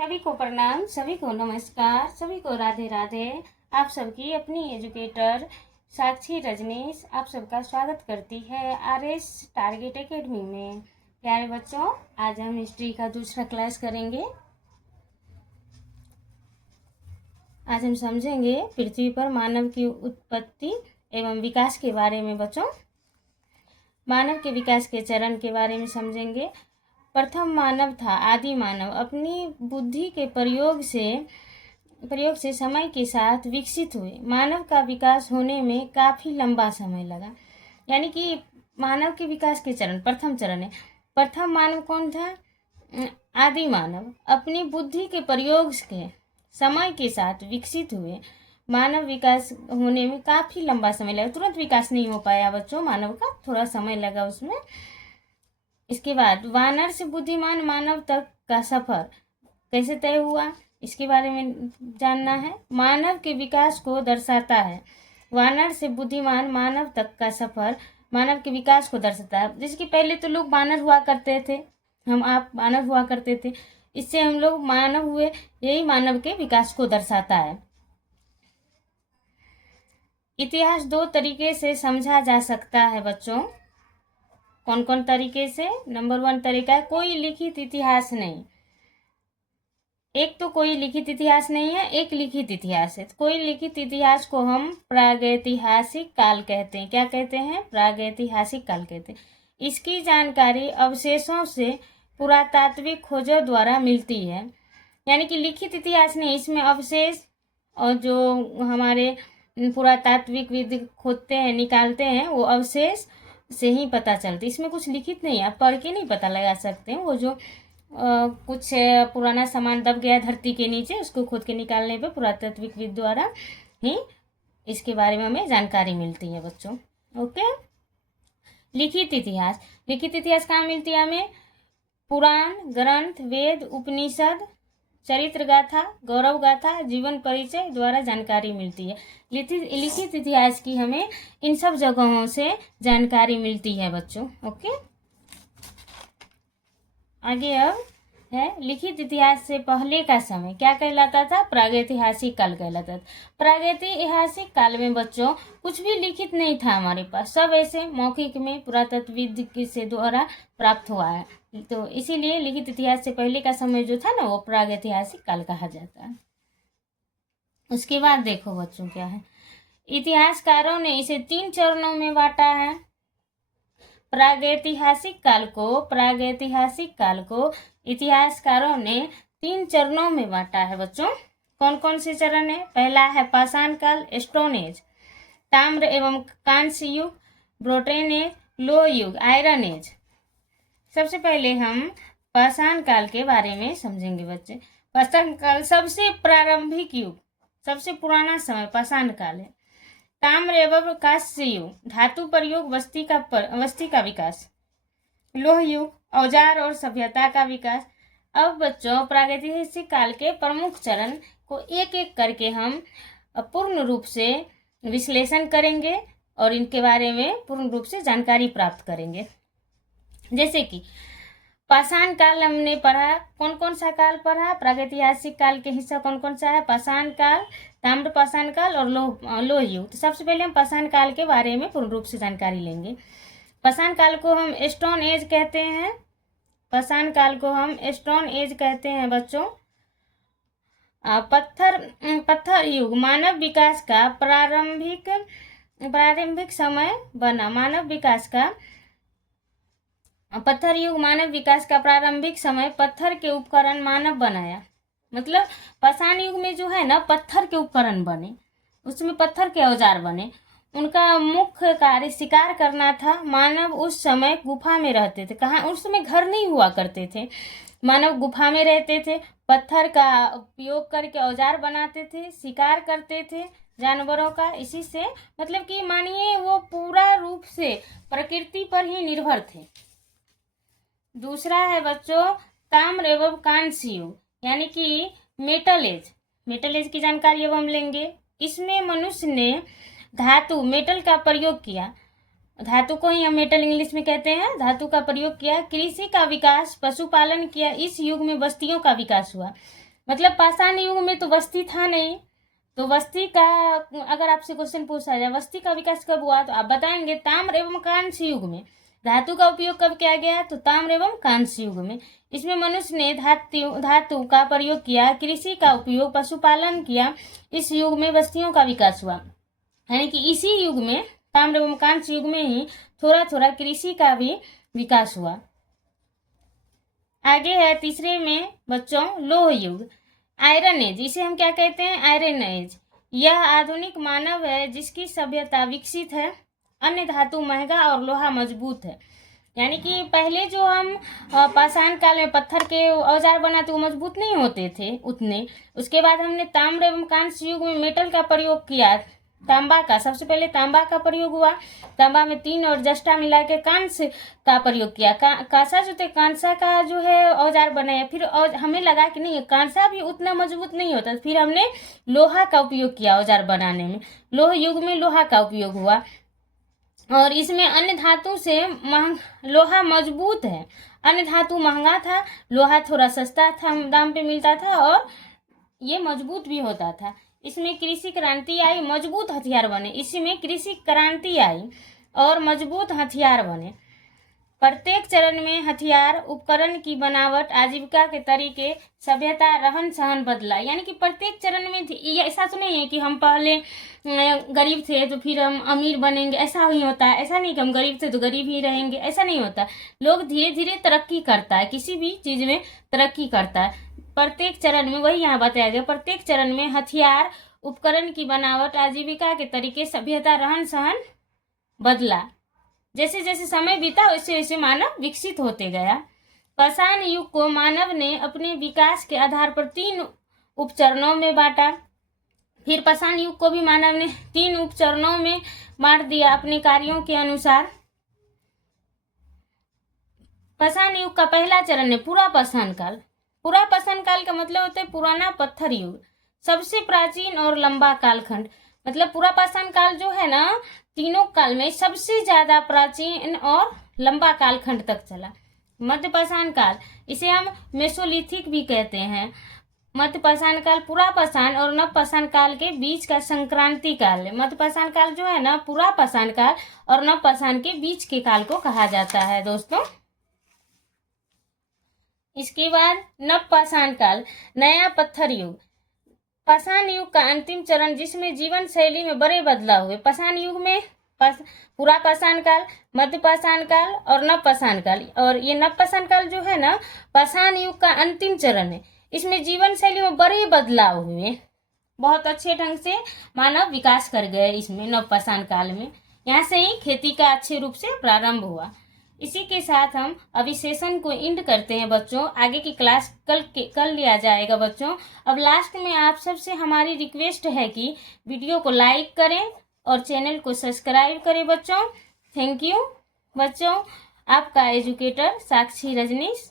सभी को प्रणाम, सभी को नमस्कार, सभी को राधे राधे। आप सबकी अपनी एजुकेटर साक्षी रजनीश आप सबका स्वागत करती है आरएस टारगेट एकेडमी में। प्यारे बच्चों, आज हम हिस्ट्री का दूसरा क्लास करेंगे। आज हम समझेंगे पृथ्वी पर मानव की उत्पत्ति एवं विकास के बारे में। बच्चों, मानव के विकास के चरण के बारे में समझेंगे। प्रथम मानव था आदि मानव। अपनी बुद्धि के प्रयोग से समय के साथ विकसित हुए। मानव का विकास होने में काफ़ी लंबा समय लगा। यानी कि मानव के विकास के चरण प्रथम चरण है। प्रथम मानव कौन था? आदि मानव। अपनी बुद्धि के प्रयोग से समय के साथ विकसित हुए। मानव विकास होने में काफ़ी लंबा समय लगा, तुरंत विकास नहीं हो पाया बच्चों मानव का, थोड़ा समय लगा उसमें। इसके बाद वानर से बुद्धिमान मानव तक का सफर कैसे तय हुआ, इसके बारे में जानना है। मानव के विकास को दर्शाता है। वानर से बुद्धिमान मानव तक का सफर मानव के विकास को दर्शाता है। जैसे कि पहले तो लोग वानर हुआ करते थे, आप वानर हुआ करते थे, इससे हम लोग मानव हुए, यही मानव के विकास को दर्शाता है। इतिहास दो तरीके से समझा जा सकता है बच्चों। कौन कौन तरीके से? नंबर 1 तरीका है कोई लिखित इतिहास नहीं। एक तो कोई लिखित इतिहास नहीं है, एक लिखित इतिहास है। कोई लिखित इतिहास को हम प्रागैतिहासिक काल कहते हैं। क्या कहते हैं? प्रागैतिहासिक काल कहते हैं। इसकी जानकारी अवशेषों से पुरातात्विक खोजों द्वारा मिलती है। यानी कि लिखित इतिहास नहीं, इसमें अवशेष और जो हमारे पुरातात्विक खोदते हैं, निकालते हैं, वो अवशेष से ही पता चलती। इसमें कुछ लिखित नहीं, आप पढ़ के नहीं पता लगा सकते हैं। वो जो कुछ पुराना सामान दब गया धरती के नीचे, उसको खोद के निकालने पे पुरातात्विक द्वारा ही इसके बारे में हमें जानकारी मिलती है बच्चों। ओके। लिखित इतिहास कहाँ मिलती है हमें? पुराण, ग्रंथ, वेद, उपनिषद, चरित्र गाथा, गौरव गाथा, जीवन परिचय द्वारा जानकारी मिलती है। लिखित इतिहास की हमें इन सब जगहों से जानकारी मिलती है बच्चों। ओके। आगे अब है लिखित इतिहास से पहले का समय क्या कहलाता था? प्रागैतिहासिक काल कहलाता था। प्रागैतिहासिक काल में बच्चों कुछ भी लिखित नहीं था हमारे पास, सब ऐसे मौखिक में पुरातत्वविद से द्वारा प्राप्त हुआ है। तो इसीलिए लिखित इतिहास से पहले का समय जो था ना, वो प्रागैतिहासिक काल कहा जाता है। उसके बाद देखो बच्चों क्या है, इतिहासकारों ने इसे 3 चरणों में बांटा है। प्रागैतिहासिक काल को इतिहासकारों ने 3 चरणों में बांटा है बच्चों। कौन कौन से चरण है? पहला है पाषाण काल, स्टोन एज, ताम्र एवं कांस्य युग, ब्रोंज एज, लोह युग, आयरन एज। सबसे पहले हम पाषाण काल के बारे में समझेंगे बच्चे। पाषाण काल सबसे प्रारंभिक युग, सबसे पुराना समय पाषाण काल है। ताम्र एवं कांस्य युग, धातु प्रयोग, वस्ती का विकास। लोह युग, औजार और सभ्यता का विकास। अब बच्चों प्रागैतिहासिक काल के प्रमुख चरण को एक एक करके हम पूर्ण रूप से विश्लेषण करेंगे और इनके बारे में पूर्ण रूप से जानकारी प्राप्त करेंगे। जैसे कि पाषाण काल हमने पढ़ा, कौन कौन सा काल पढ़ा? प्रागैतिहासिक काल के हिस्सा कौन कौन सा है? पाषाण काल, ताम्र पाषाण काल और लोह युग। तो सबसे पहले हम पाषाण काल के बारे में पूर्ण रूप से जानकारी लेंगे। पाषाण काल को हम स्टोन एज कहते हैं। पाषाण काल को हम स्टोन एज कहते हैं बच्चों। पत्थर युग मानव विकास का प्रारंभिक समय बना। पत्थर युग मानव विकास का प्रारंभिक समय, पत्थर के उपकरण मानव बनाया। मतलब पाषाण युग में जो है ना, पत्थर के उपकरण बने, उसमें पत्थर के औजार बने। उनका मुख्य कार्य शिकार करना था। मानव उस समय गुफा में रहते थे। कहाँ? उस समय घर नहीं हुआ करते थे, मानव गुफा में रहते थे, पत्थर का उपयोग करके औजार बनाते थे, शिकार करते थे जानवरों का। इसी से मतलब कि मानिए वो पूरा रूप से प्रकृति पर ही निर्भर थे। दूसरा है बच्चों ताम्र एवं कांस्य युग, यानी कि मेटल एज की जानकारी अब हम लेंगे। इसमें मनुष्य ने धातु मेटल का प्रयोग किया। धातु को ही हम मेटल इंग्लिश में कहते हैं। धातु का प्रयोग किया, कृषि का विकास, पशुपालन किया। इस युग में बस्तियों का विकास हुआ। मतलब पाषाण युग में तो वस्ती था नहीं, तो वस्ती का अगर आपसे क्वेश्चन पूछा जाए वस्ती का विकास कब हुआ तो आप बताएंगे ताम्र एवं कांस्य युग में। धातु का उपयोग कब किया गया तो ताम्र एवं कांस्य युग में। इसमें मनुष्य ने धातु का प्रयोग किया, कृषि का उपयोग, पशुपालन किया। इस युग में बस्तियों का विकास हुआ, यानी कि इसी युग में ताम्र एवं कांस्य युग में ही थोड़ा थोड़ा कृषि का भी विकास हुआ। आगे है तीसरे में बच्चों लौह युग, आयरन एज। इसे हम क्या कहते हैं, आयरन एज। यह आधुनिक मानव है जिसकी सभ्यता विकसित है, अन्य धातु महंगा और लोहा मजबूत है। यानी कि पहले जो हम पाषाण काल में पत्थर के औजार बनाते वो मजबूत नहीं होते थे उतने। उसके बाद हमने ताम्र एवं कांस्य युग में मेटल का प्रयोग किया, तांबा का। सबसे पहले तांबा का प्रयोग हुआ, तांबा में 3 और जस्टा मिला के कांस्य का प्रयोग किया। कांसा जो थे, कांसा का जो है औजार बनाया। फिर और हमें लगा कि नहीं कांसा भी उतना मजबूत नहीं होता, फिर हमने लोहा का उपयोग किया औजार बनाने में। लोह युग में लोहा का उपयोग हुआ और इसमें अन्य धातु से लोहा मजबूत है, अन्य धातु महंगा था, लोहा थोड़ा सस्ता था, दाम पे मिलता था और ये मजबूत भी होता था। इसमें कृषि क्रांति आई, मजबूत हथियार बने। इसमें कृषि क्रांति आई और मजबूत हथियार बने। प्रत्येक चरण में हथियार, उपकरण की बनावट, आजीविका के तरीके, सभ्यता, रहन सहन बदला। यानी कि प्रत्येक चरण में ये ऐसा तो नहीं है कि हम पहले गरीब थे तो फिर हम अमीर बनेंगे, ऐसा नहीं होता है। ऐसा नहीं कि हम गरीब थे तो गरीब ही रहेंगे, ऐसा नहीं होता। लोग धीरे धीरे तरक्की करता है, किसी भी चीज में तरक्की करता है। प्रत्येक चरण में वही यहाँ बताया गया, प्रत्येक चरण में हथियार, उपकरण की बनावट, आजीविका के तरीके, सभ्यता, रहन सहन बदला। जैसे जैसे समय बीता वैसे वैसे मानव विकसित होते गया। पाषाण युग को मानव ने अपने विकास के आधार पर 3 उपचरणों में बांटा। फिर पाषाण युग को भी मानव ने 3 उपचरणों में बांट दिया अपने कार्यों के अनुसार। पाषाण युग का पहला चरण है पूरा पाषाण काल। पूरा पाषाण काल का मतलब होता है पुराना पत्थर युग, सबसे प्राचीन और लंबा कालखंड। मतलब पूरा पाषाण काल जो है ना, तीनों काल में सबसे ज्यादा प्राचीन और लंबा कालखंड तक चला। मध्य पाषाण काल, इसे हम मेसोलिथिक भी कहते हैं। मध्य पाषाण काल पूरा पाषाण और नव पाषाण काल के बीच का संक्रांति काल है। मध्य पाषाण काल जो है ना, पूरा पाषाण काल और नव पाषाण के बीच के काल को कहा जाता है दोस्तों। इसके बाद नव पाषाण काल, नया पत्थर युग। पाषाण युग का अंतिम चरण जिसमें जीवन शैली में बड़े बदलाव हुए। पाषाण युग में पूरा पाषाण काल, मध्य पाषाण काल और नव पाषाण काल। और ये नव पाषाण काल जो है ना, पाषाण युग का अंतिम चरण है। इसमें जीवन शैली में बड़े बदलाव हुए, बहुत अच्छे ढंग से मानव विकास कर गए इसमें नव पाषाण काल में। यहाँ से ही खेती का अच्छे रूप से प्रारंभ हुआ। इसी के साथ हम अभी सेशन को एंड करते हैं बच्चों। आगे की क्लास कल लिया जाएगा बच्चों। अब लास्ट में आप सबसे हमारी रिक्वेस्ट है कि वीडियो को लाइक करें और चैनल को सब्सक्राइब करें बच्चों। थैंक यू बच्चों। आपका एजुकेटर साक्षी रजनीश।